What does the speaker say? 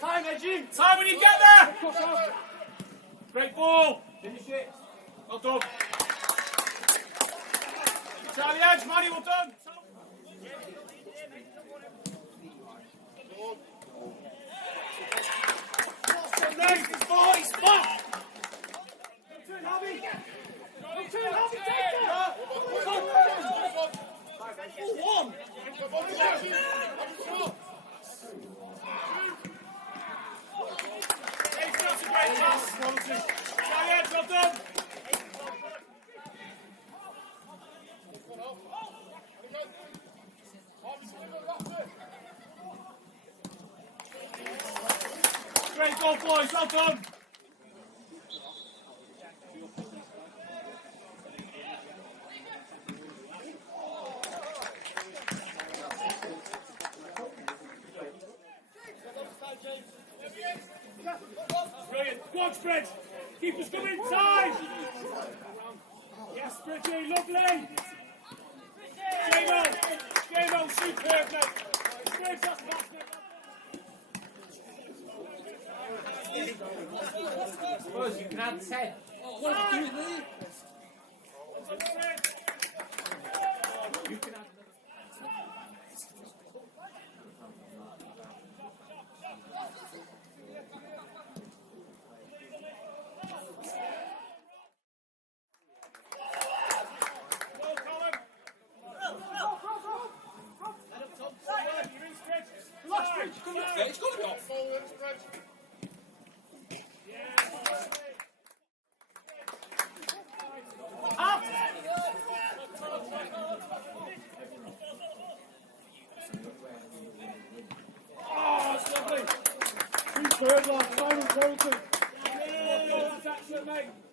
Time, Edgy. Time when you get there. Great ball. Finish it. Well done. Charlie edge, Manny, well done. Nice, it's ball, it's ball. Turn, Harvey. Turn, Harvey, take it. 4-1. That's a great pass. Charlie edge, well done. Great goal, boys. Well done. Brilliant. Go on, Sprid. Keep us coming inside. Yes, Spridgeon. Lovely. Game on. Superb, mate. Sprid, that's back. Suppose you can add 10. What are you doing? You can add It's got to be off. Superb, like, final quality. That's excellent, mate.